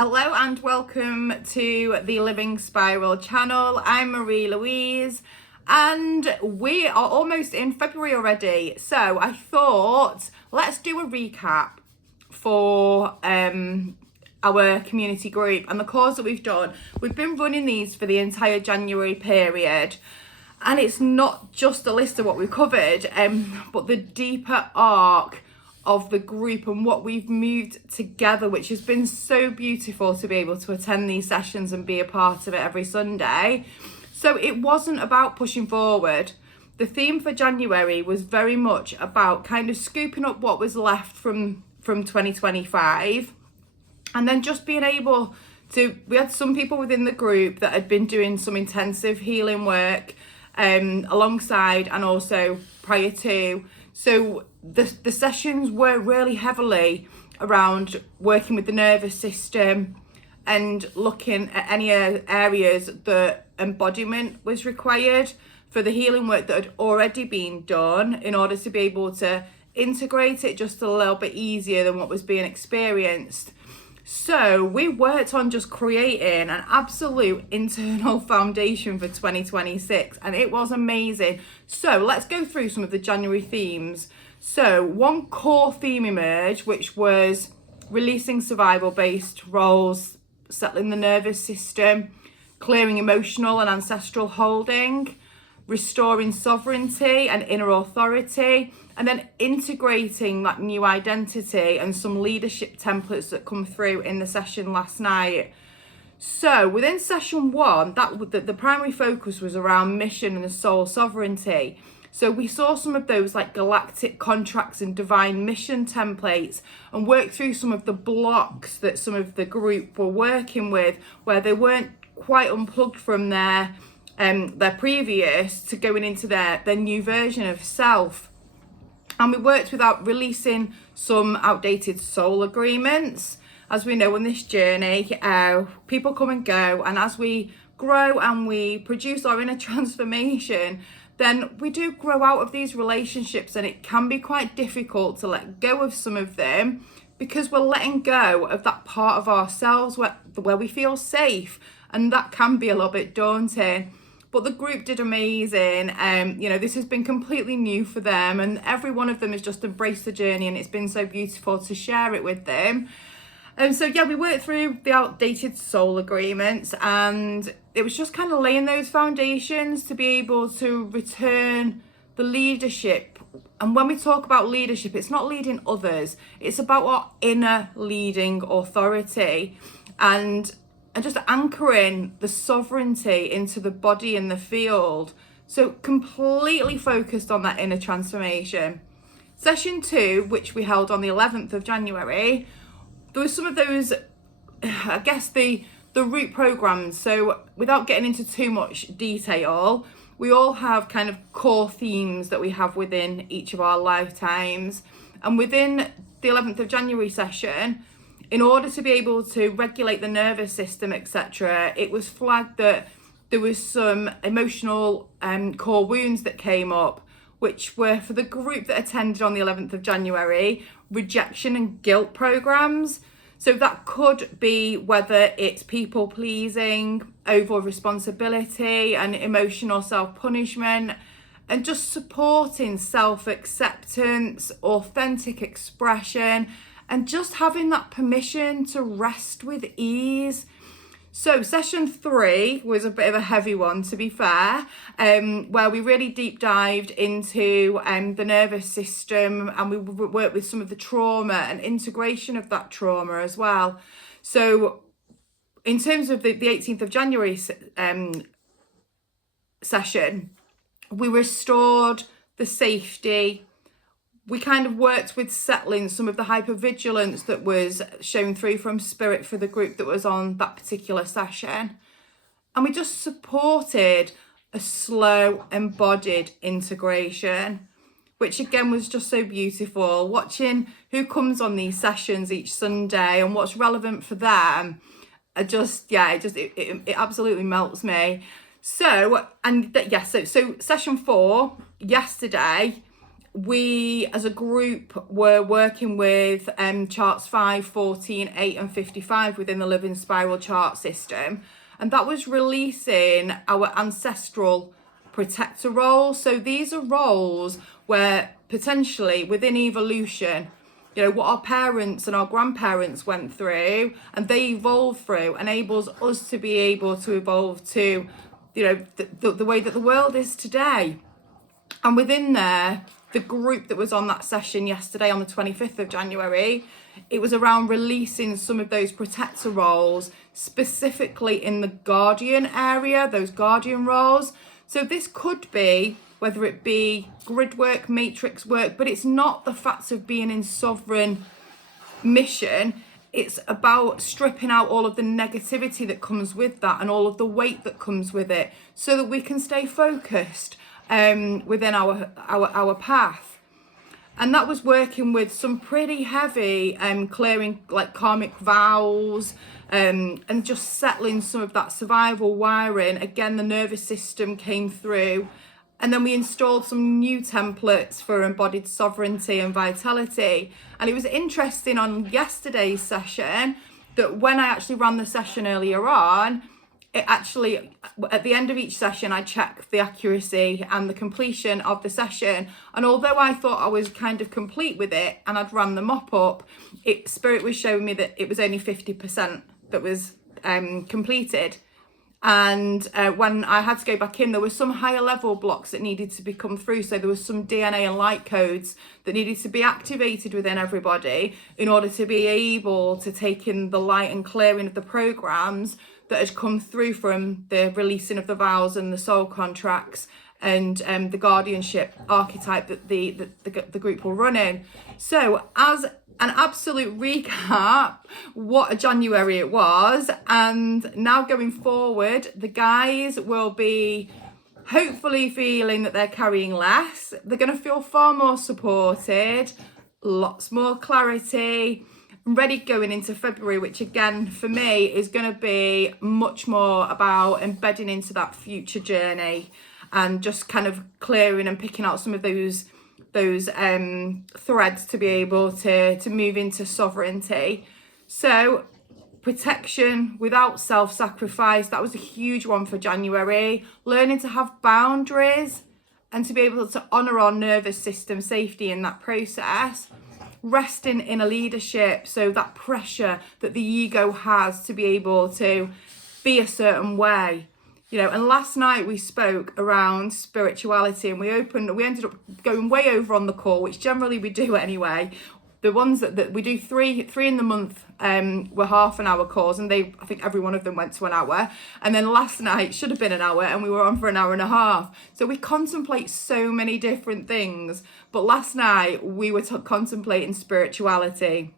Hello and welcome to the Living Spiral channel. I'm Marie Louise and we are almost in February already. So I thought let's do a recap for our community group and the course that we've done. We've been running these for the entire January period. And it's not just a list of what we've covered, but the deeper arc of the group and what we've moved together, which has been so beautiful to be able to attend these sessions and be a part of it every Sunday. So it wasn't about pushing forward. The theme for January was very much about kind of scooping up what was left from 2025 and then just being able to, we had some people within the group that had been doing some intensive healing work alongside and also prior to. So the sessions were really heavily around working with the nervous system and looking at any areas that embodiment was required for the healing work that had already been done in order to be able to integrate it just a little bit easier than what was being experienced. So we worked on just creating an absolute internal foundation for 2026 and it was amazing. So let's go through some of the January themes. So one core theme emerged, which was releasing survival-based roles, settling the nervous system, clearing emotional and ancestral holding, restoring sovereignty and inner authority, and then integrating that new identity and some leadership templates that come through in the session last night. So within session one, the primary focus was around mission and soul sovereignty. So we saw some of those like galactic contracts and divine mission templates and worked through some of the blocks that some of the group were working with where they weren't quite unplugged from their previous to going into their new version of self. And we worked without releasing some outdated soul agreements. As we know on this journey, people come and go, and as we grow and we produce our inner transformation, then we do grow out of these relationships, and it can be quite difficult to let go of some of them because we're letting go of that part of ourselves where we feel safe, and that can be a little bit daunting. But the group did amazing. This has been completely new for them, and every one of them has just embraced the journey, and it's been so beautiful to share it with them. And so, we worked through the outdated soul agreements, and it was just kind of laying those foundations to be able to return the leadership. And when we talk about leadership, it's not leading others, it's about our inner leading authority and just anchoring the sovereignty into the body and the field. So completely focused on that inner transformation. Session 2, which we held on the 11th of January, there was some of those, I guess, the root programs. So without getting into too much detail, we all have kind of core themes that we have within each of our lifetimes. And within the 11th of January session, in order to be able to regulate the nervous system, etc., it was flagged that there was some emotional core wounds that came up, which were for the group that attended on the 11th of January, rejection and guilt programs. So that could be whether it's people pleasing, over responsibility and emotional self-punishment, and just supporting self-acceptance, authentic expression, and just having that permission to rest with ease. So session 3 was a bit of a heavy one, to be fair, where we really deep dived into the nervous system, and we worked with some of the trauma and integration of that trauma as well. So in terms of the 18th of January session, we restored the safety. We kind of worked with settling some of the hyper-vigilance that was shown through from spirit for the group that was on that particular session. And we just supported a slow, embodied integration, which again was just so beautiful. Watching who comes on these sessions each Sunday and what's relevant for them, it absolutely melts me. So session 4, yesterday, we as a group were working with charts 5, 14, 8 and 55 within the living spiral chart system, and that was releasing our ancestral protector roles. So these are roles where potentially within evolution, you know, what our parents and our grandparents went through and they evolved through enables us to be able to evolve to, you know, the way that the world is today. And within there, the group that was on that session yesterday on the 25th of January, it was around releasing some of those protector roles, specifically in the guardian area, those guardian roles. So this could be, whether it be grid work, matrix work, but it's not the fact of being in sovereign mission. It's about stripping out all of the negativity that comes with that and all of the weight that comes with it, so that we can stay focused within our path. And that was working with some pretty heavy clearing, like karmic vows, and just settling some of that survival wiring. Again, the nervous system came through, and then we installed some new templates for embodied sovereignty and vitality. And it was interesting on yesterday's session that when I actually ran the session earlier on, it actually, at the end of each session, I checked the accuracy and the completion of the session. And although I thought I was kind of complete with it and I'd run the mop up, Spirit was showing me that it was only 50% that was completed. And when I had to go back in, there were some higher level blocks that needed to be come through. So there was some DNA and light codes that needed to be activated within everybody in order to be able to take in the light and clearing of the programs that had come through from the releasing of the vows and the soul contracts and the guardianship archetype that the group were running. So as an absolute recap, what a January it was, and now going forward, the guys will be hopefully feeling that they're carrying less. They're going to feel far more supported, lots more clarity, ready going into February, which again for me is going to be much more about embedding into that future journey and just kind of clearing and picking out some of those threads to be able to move into sovereignty. So protection without self-sacrifice, that was a huge one for January. Learning to have boundaries and to be able to honor our nervous system safety in that process. Resting in a leadership, so that pressure that the ego has to be able to be a certain way, you know. And last night we spoke around spirituality, and we ended up going way over on the call, which generally we do anyway. The ones that we do three in the month were half an hour calls, and I think every one of them went to an hour. And then last night should have been an hour, and we were on for an hour and a half. So we contemplate so many different things. But last night we were contemplating spirituality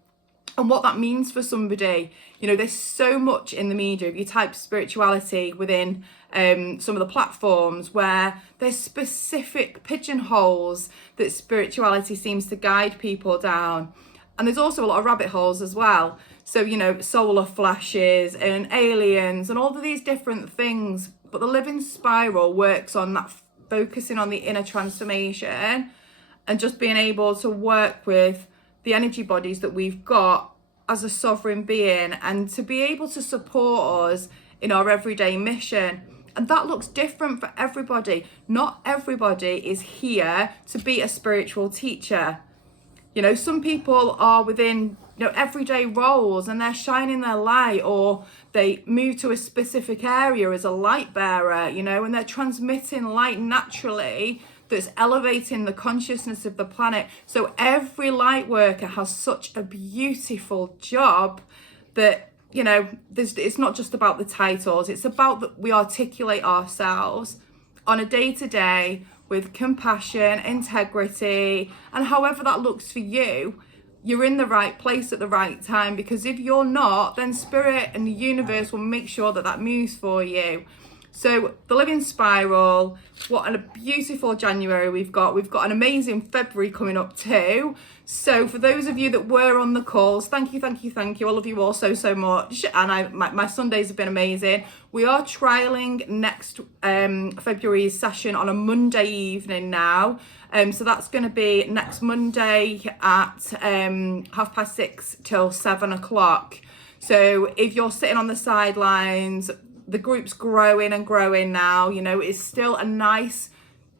and what that means for somebody. You know, there's so much in the media. If you type spirituality within some of the platforms, where there's specific pigeonholes that spirituality seems to guide people down. And there's also a lot of rabbit holes as well. So, you know, solar flashes and aliens and all of these different things. But the living spiral works on that, focusing on the inner transformation and just being able to work with the energy bodies that we've got as a sovereign being, and to be able to support us in our everyday mission. And that looks different for everybody. Not everybody is here to be a spiritual teacher. You know, some people are within, you know, everyday roles and they're shining their light, or they move to a specific area as a light bearer, you know, and they're transmitting light naturally that's elevating the consciousness of the planet. So every light worker has such a beautiful job that, you know, it's not just about the titles. It's about that we articulate ourselves on a day-to-day with compassion, integrity, and however that looks for you, you're in the right place at the right time. Because if you're not, then spirit and the universe will make sure that that moves for you. So the Living Spiral, what a beautiful January we've got. We've got an amazing February coming up too. So for those of you that were on the calls, thank you. I love you all so much. And my Sundays have been amazing. We are trialing next February's session on a Monday evening now. So that's going to be next Monday at 6:30 till 7 o'clock. So if you're sitting on the sidelines, the group's growing and growing now. You know, it's still a nice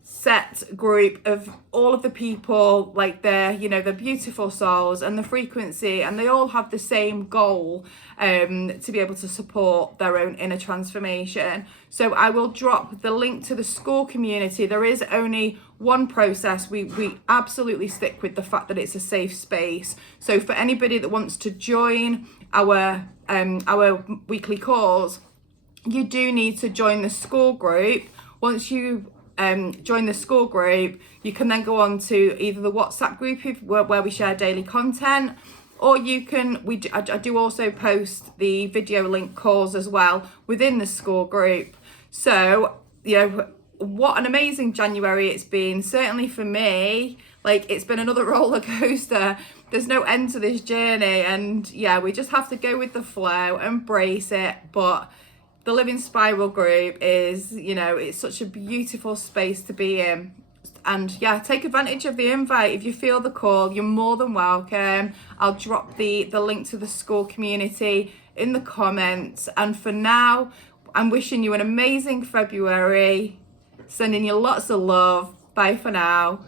set group of all of the people, like they're beautiful souls and the frequency, and they all have the same goal to be able to support their own inner transformation. So I will drop the link to the school community. There is only one process. We absolutely stick with the fact that it's a safe space. So for anybody that wants to join our weekly calls, you do need to join the school group. Once you join the school group, you can then go on to either the WhatsApp group where we share daily content, or you can, I do also post the video link calls as well within the school group. So, you know, what an amazing January it's been, certainly for me. Like, it's been another roller coaster. There's no end to this journey, and yeah, we just have to go with the flow, embrace it. But the Living Spiral group is, you know, it's such a beautiful space to be in. And yeah, take advantage of the invite. If you feel the call, you're more than welcome. I'll drop the link to the school community in the comments. And for now, I'm wishing you an amazing February. Sending you lots of love. Bye for now.